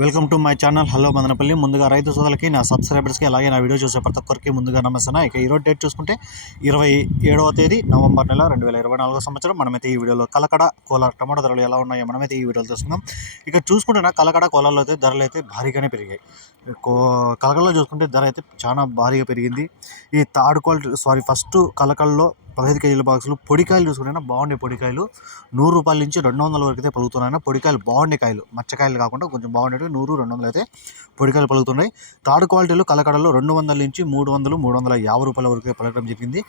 Welcome to my channel. Hello Madanapalle. ముందుగా రైతు సోదరులకి నా సబ్స్క్రైబర్స్కి అలాగే నా వీడియో చూసే ప్రతి ఒక్కరికి ముందుగా నమస్తాను ఇక ఈరోజు డేట్ చూసుకుంటే ఇరవై ఏడవ తేదీ నవంబర్ నెల రెండు వేల ఇరవై నాలుగో సంవత్సరం. మనమైతే ఈ వీడియోలో కలకడ కోలార్ టమాటో ధరలు ఎలా ఉన్నాయో మనమైతే ఈ వీడియోలో చూసుకుందాం. ఇక చూసుకుంటే నా కలకడ కోలార్లో అయితే ధరలు అయితే భారీగానే పెరిగాయి. కో కలకడలో చూసుకుంటే ధర అయితే చాలా భారీగా పెరిగింది. ఈ థర్డ్ క్వాలిటీ సారీ ఫస్ట్ కలకడలో పదహైదు కేజీల బాక్సులు పొడికాయలు చూసుకుంటే బాగుండే పొడికాయలు. నూరు రూపాయల నుంచి రెండు వందల వరకు అయితే పలుకుతున్నాయి పొడికాయలు బాగుండే కాయలు. మచ్చకాయలు కాకుండా కొంచెం బాగుండేవి నూరు రెండు వందలు అయితే పొడికాయలు పలుకుతున్నాయి. థర్డ్ క్వాలిటీలు కలకడలో రెండు వందల నుంచి మూడు వందలు మూడు వందల యాభై రూపాయల వరకు అయితే పలకడం జరిగింది.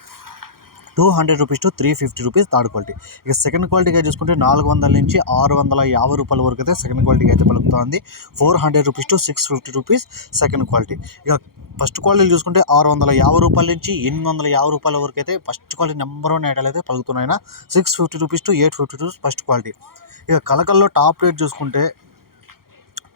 Two hundred rupees to three fifty rupees third quality. ఇక సెకండ్ క్వాలిటీగా చూసుకుంటే నాలుగు వందల నుంచి ఆరు వందల యాభై రూపాయల వరకు అయితే సెకండ్ క్వాలిటీకి అయితే పలుకుతుంది. Four hundred rupees to six fifty rupees second quality. ఇక ఫస్ట్ క్వాలిటీ చూసుకుంటే ఆరు వందల యాభై రూపాయల నుంచి ఎనిమిది వందల యాభై రూపాయల వరకు అయితే ఫస్ట్ క్వాలిటీ నెంబర్ వన్ ఐటాలు అయితే పలుకుతున్నాయి. Six fifty rupees to eight fifty rupees first quality. ఇక కలకల్లో టాప్ రేట్ చూసుకుంటే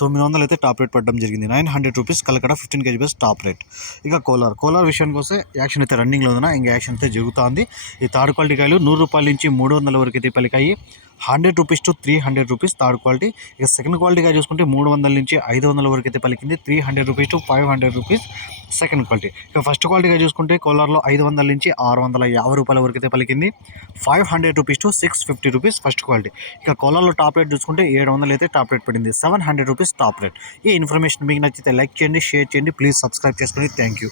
తొమ్మిది వందలు అయితే టాప్ రేట్ పడడం జరిగింది. Nine hundred rupees Kalakada fifteen K G bus top rate ఇక కోలార్ కోలార్ విషయానికి వస్తే యాక్షన్ అయితే రన్నింగ్లో ఉందా ఇంకా యాక్షన్ అయితే జరుగుతుంది. ఈ థర్డ్ క్వాలిటీ కాయలు నూరు రూపాయల నుంచి మూడు వందల వరకు అయితే పలికాయి. Hundred rupees to three hundred rupees third quality ఇక సెకండ్ క్వాలిటీగా చూసుకుంటే మూడు వందల నుంచి ఐదు వందల వరకు అయితే పలికింది. Three hundred rupees to five hundred rupees second quality. ఇక ఫస్ట్ క్వాలిటీగా చూసుకుంటే కోలార్లో ఐదు వందల నుంచి ఆరు వందల యాభై రూపాయల వరకు అయితే పలికింది. Five hundred rupees to six fifty rupees first quality. ఇక కోలార్లో టాప్ రేట్ చూసుకుంటే ఏడు వందలు అయితే టాప్ రేట్ పడింది. Seven hundred rupees top rate. ఈ ఇన్ఫర్మేషన్ మీకు నచ్చితే లైక్ చేయండి షేర్ చేయండి. ప్లీజ్ సబ్స్క్రైబ్ చేసుకోండి థ్యాంక్ యూ.